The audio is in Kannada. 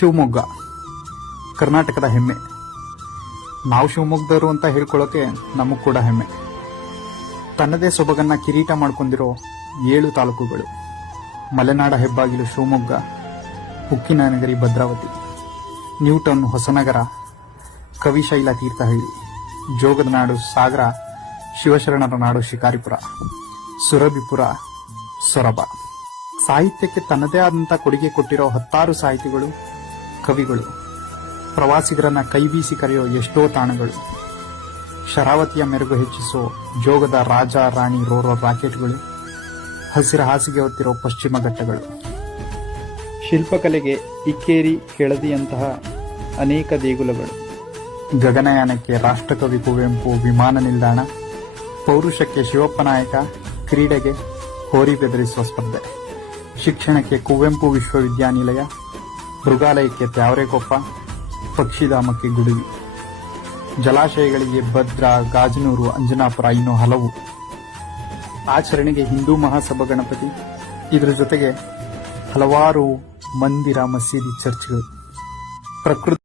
ಶಿವಮೊಗ್ಗ ಕರ್ನಾಟಕದ ಹೆಮ್ಮೆ. ನಾವು ಶಿವಮೊಗ್ಗದವರು ಅಂತ ಹೇಳ್ಕೊಳ್ಳೋಕೆ ನಮಗೂ ಕೂಡ ಹೆಮ್ಮೆ. ತನ್ನದೇ ಸೊಬಗನ್ನ ಕಿರೀಟ ಮಾಡ್ಕೊಂಡಿರೋ 7 ತಾಲೂಕುಗಳು. ಮಲೆನಾಡ ಹೆಬ್ಬಾಗಿಲು ಶಿವಮೊಗ್ಗ, ಉಕ್ಕಿನ ನಗರಿ ಭದ್ರಾವತಿ, ನ್ಯೂಟೌನ್ ಹೊಸನಗರ, ಕವಿಶೈಲ ತೀರ್ಥಹಳ್ಳಿ, ಜೋಗದ ನಾಡು ಸಾಗರ, ಶಿವಶರಣರ ನಾಡು ಶಿಕಾರಿಪುರ, ಸುರಭಿಪುರ, ಸೊರಬ. ಸಾಹಿತ್ಯಕ್ಕೆ ತನ್ನದೇ ಆದಂಥ ಕೊಡುಗೆ ಕೊಟ್ಟಿರೋ 10 ಸಾಹಿತಿಗಳು, ಕವಿಗಳು, ಪ್ರವಾಸಿಗರನ್ನ ಕೈಬೀಸಿ ಕರೆಯೋ ಎಷ್ಟೋ ತಾಣಗಳು, ಶರಾವತಿಯ ಮೆರುಗು ಹೆಚ್ಚಿಸೋ ಜೋಗದ ರಾಜ ರಾಣಿ ರೋರೋ ರಾಕೆಟ್ಗಳು, ಹಸಿರ ಹಾಸಿಗೆ ಹೊತ್ತಿರೋ ಪಶ್ಚಿಮ ಘಟ್ಟಗಳು, ಶಿಲ್ಪಕಲೆಗೆ ಇಕ್ಕೇರಿ ಕೆಳದಿಯಂತಹ ಅನೇಕ ದೇಗುಲಗಳು, ಗಗನಯಾನಕ್ಕೆ ರಾಷ್ಟ್ರಕವಿ ಕುವೆಂಪು ವಿಮಾನ ನಿಲ್ದಾಣ, ಪೌರುಷಕ್ಕೆ ಶಿವಪ್ಪ ನಾಯಕ, ಕ್ರೀಡೆಗೆ ಹೋರಿ ಬೆದರಿಸುವ ಸ್ಪರ್ಧೆ, ಶಿಕ್ಷಣಕ್ಕೆ ಕುವೆಂಪು ವಿಶ್ವವಿದ್ಯಾನಿಲಯ, ಮೃಗಾಲಯಕ್ಕೆ ತ್ಯಾವರೆಕೊಪ್ಪ, ಪಕ್ಷಿಧಾಮಕ್ಕೆ ಗುಡುಗಿ, ಜಲಾಶಯಗಳಿಗೆ ಭದ್ರಾ, ಗಾಜನೂರು, ಅಂಜನಾಪುರ, ಇನ್ನೂ ಹಲವು. ಆಚರಣೆಗೆ ಹಿಂದೂ ಮಹಾಸಭಾ ಗಣಪತಿ, ಇದರ ಜೊತೆಗೆ ಹಲವಾರು ಮಂದಿರ, ಮಸೀದಿ, ಚರ್ಚ್ಗಳು. ಪ್ರಕೃತಿ